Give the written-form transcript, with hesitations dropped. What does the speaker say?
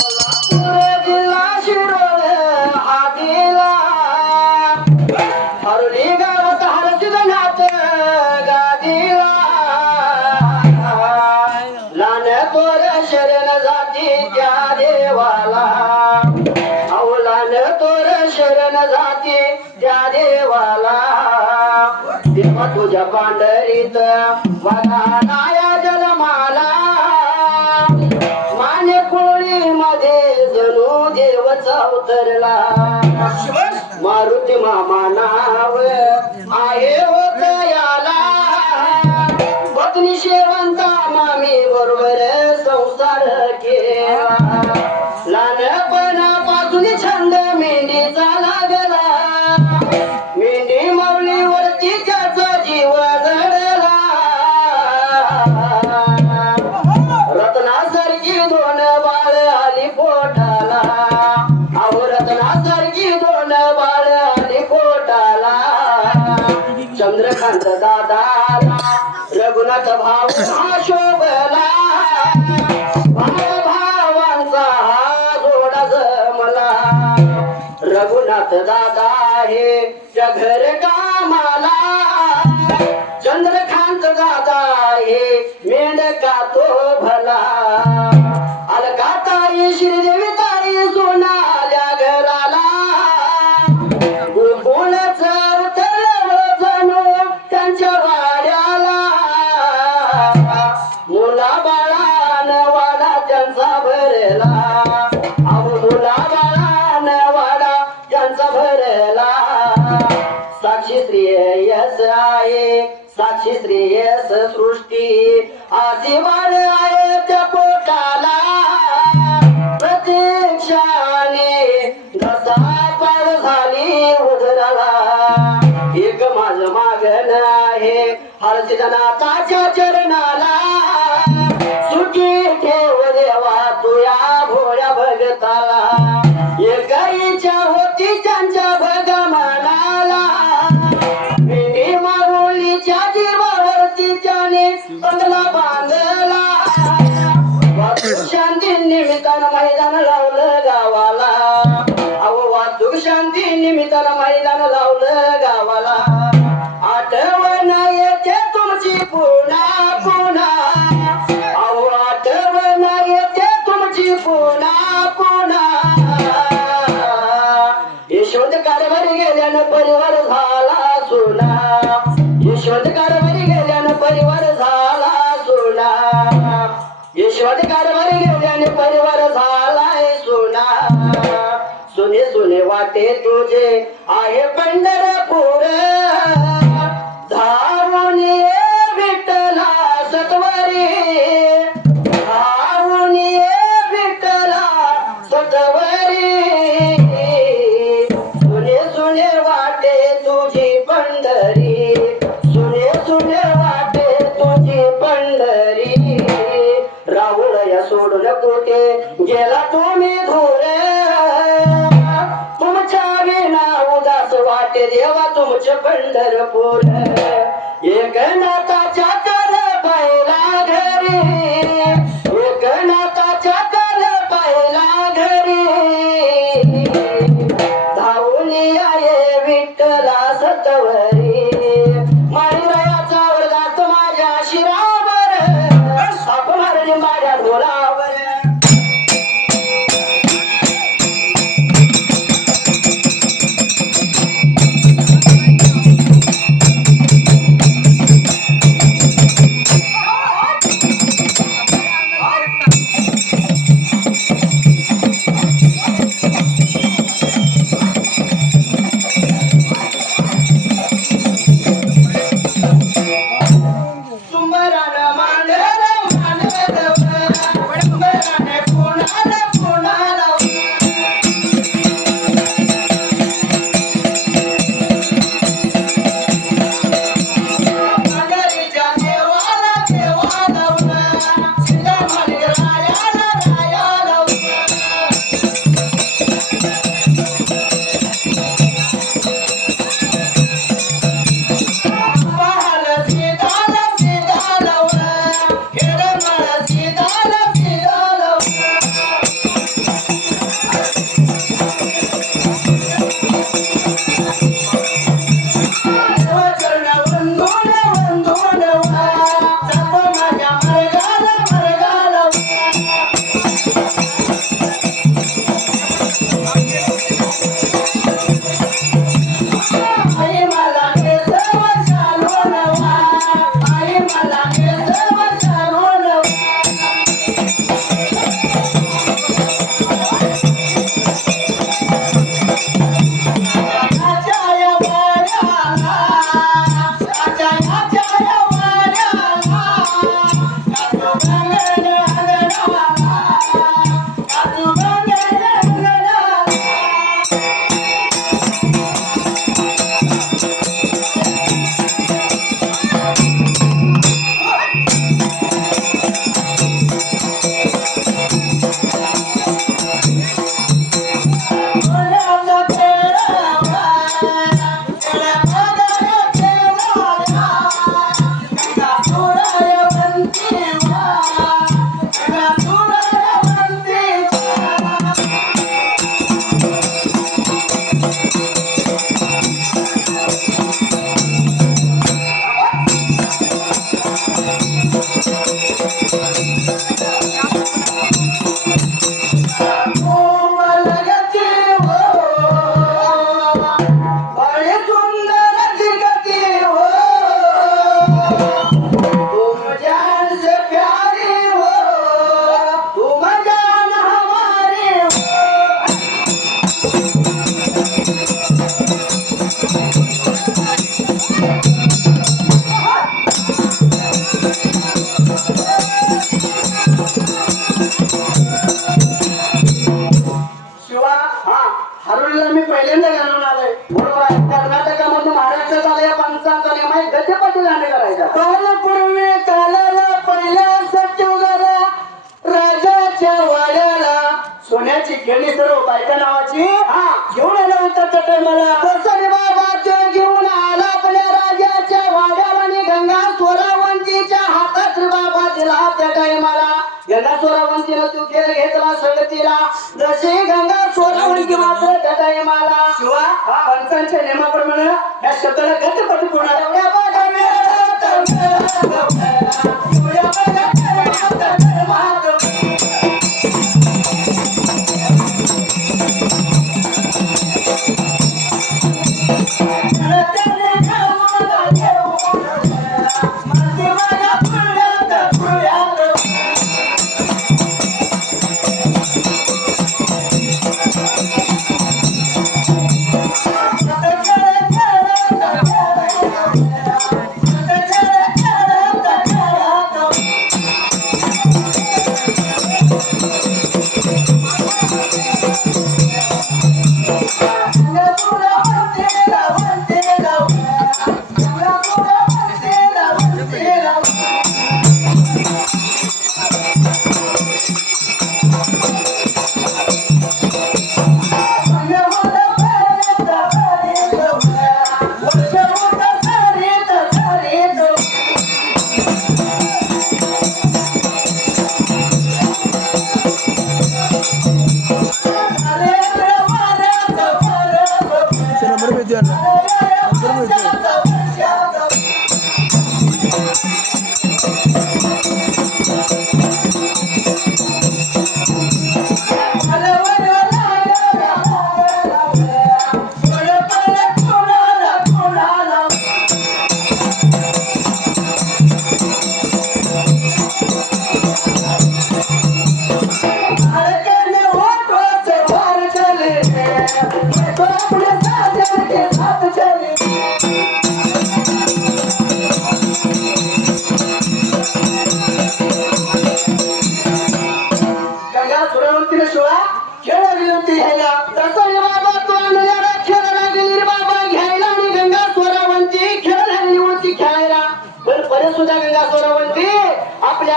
जिल्हा शिरोळ हातीला हरुली गावात हरसिद्धनाथ गादीला लान तोर शरण जाती त्या देवाला अवलान तोर शरण जाती त्या देवाला देवा तुझ्या पांढरीत वाघानाया जलमाला माने कोळी मध्ये जणू देवच अवतरला मारुती मामा नाव आहे होत याला पत्नी शेवंता मामी बरोबर संसार केला लहानपणापासून छंद मेंढीचा लागला मेंढी माऊलीवरती त्याचा जीव जडला रत्नासारखी दोन बाळ आली पोटाला अहो रत्नासारखी दोन बाळ आली पोटाला चंद्रकांत दादाला रघुनाथ भाऊ हा शोभला भावांचा हा जोडा जमला रघुनाथ दादा हे त्या घर कामाला चंद्रकांत दादा हे मेंढका तो भला अलकाताई श्रीदेवी ताई सोनाल्या घराला गुळगुळच उतरलं जणू त्यांच्या वाड्याला मुला बाळान वाडा त्यांचा भरला अहो मुला बाळान वाडा त्यांचा भरला साक्षी श्रेयस आहे साक्षी श्रेयस सृष्टी आशीर्वाद आहे त्या पोटाला प्रतीक्षाने दसा पाळ झाली उधराला एक माझ मागण आहे हरसिद्धनाथाच्या चरणाला सुखी ठेव देवा तुया भोळ्या भगताला एक इच्छा होती त्यांच्या भगवानाला मेंढी माऊलीच्या जीवावरती त्याने बंगला बांधला वाहतूक शांती निमित्तानं मैदान लावलं गावाला अहो वाहतूक शांती निमित्तानं मैदान लावलं गावाला आठवण येते तुमची पुन्हा पुन्हा अहो आठवण येते तुमची पुन्हा पुन्हा यशवंत कारभारी गेल्यानं परिवार झाला सोना यशवंत कारभारी गेल्यानं परिवार झाला सोना यशवंत कारभारी गेल्याने परिवार झालाय सोना सोने सोने वाटे तुझे आहे पंढरपूर धावून ये विठ्ठला सत्वरी धावून ये विठ्ठला सत्वरी सुने सुने वाटे तुझी पंढरी सुने सुने वाटे तुझी पंढरी राहुल या सोडून कुठे गेला तुम्ही धुर तुमच्या विना उदास वाटे देवा तुमचे पंढरपूर एकनाथाच्या कर पहिला घरी एकनाथाच्या कर पहिला घरी धावून याये विठ्ठला सतवरी माळीरायाचा वरदात माझ्या शिरावर साप मारली माझ्या ढोलावर शिवा हा हरुलीला मी पहिल्यांदा घालून आलोय बरोबर आहे कर्नाटकामधून महाराष्ट्रात आल्या पंचांचा नियम आहे गद्यपदी गाणे करायचा कालपूर्वी कालाला पहिल्या सत्युगाला राजाच्या वाड्याला सोन्याची खेळणी सर्व बायका नावाची हा घेऊन आला होता त्या टायमाला तसं बाबाच्या घेऊन आला आपल्या राजाच्या वाड्याला आणि गंगा स्वरावंतीच्या हातात बाबा दिला त्या टायमाला गंगा स्वरावंतीनं तू खेळ घेतला सगतीला जशी गंगा स्वरावंती मात्र त्या टायमाला शिवा पंचांच्या नियमाप्रमाणे या शब्दाला गतपती पुन्हा एवढ्या सुद्धा गंगा स्वरावंती आपल्या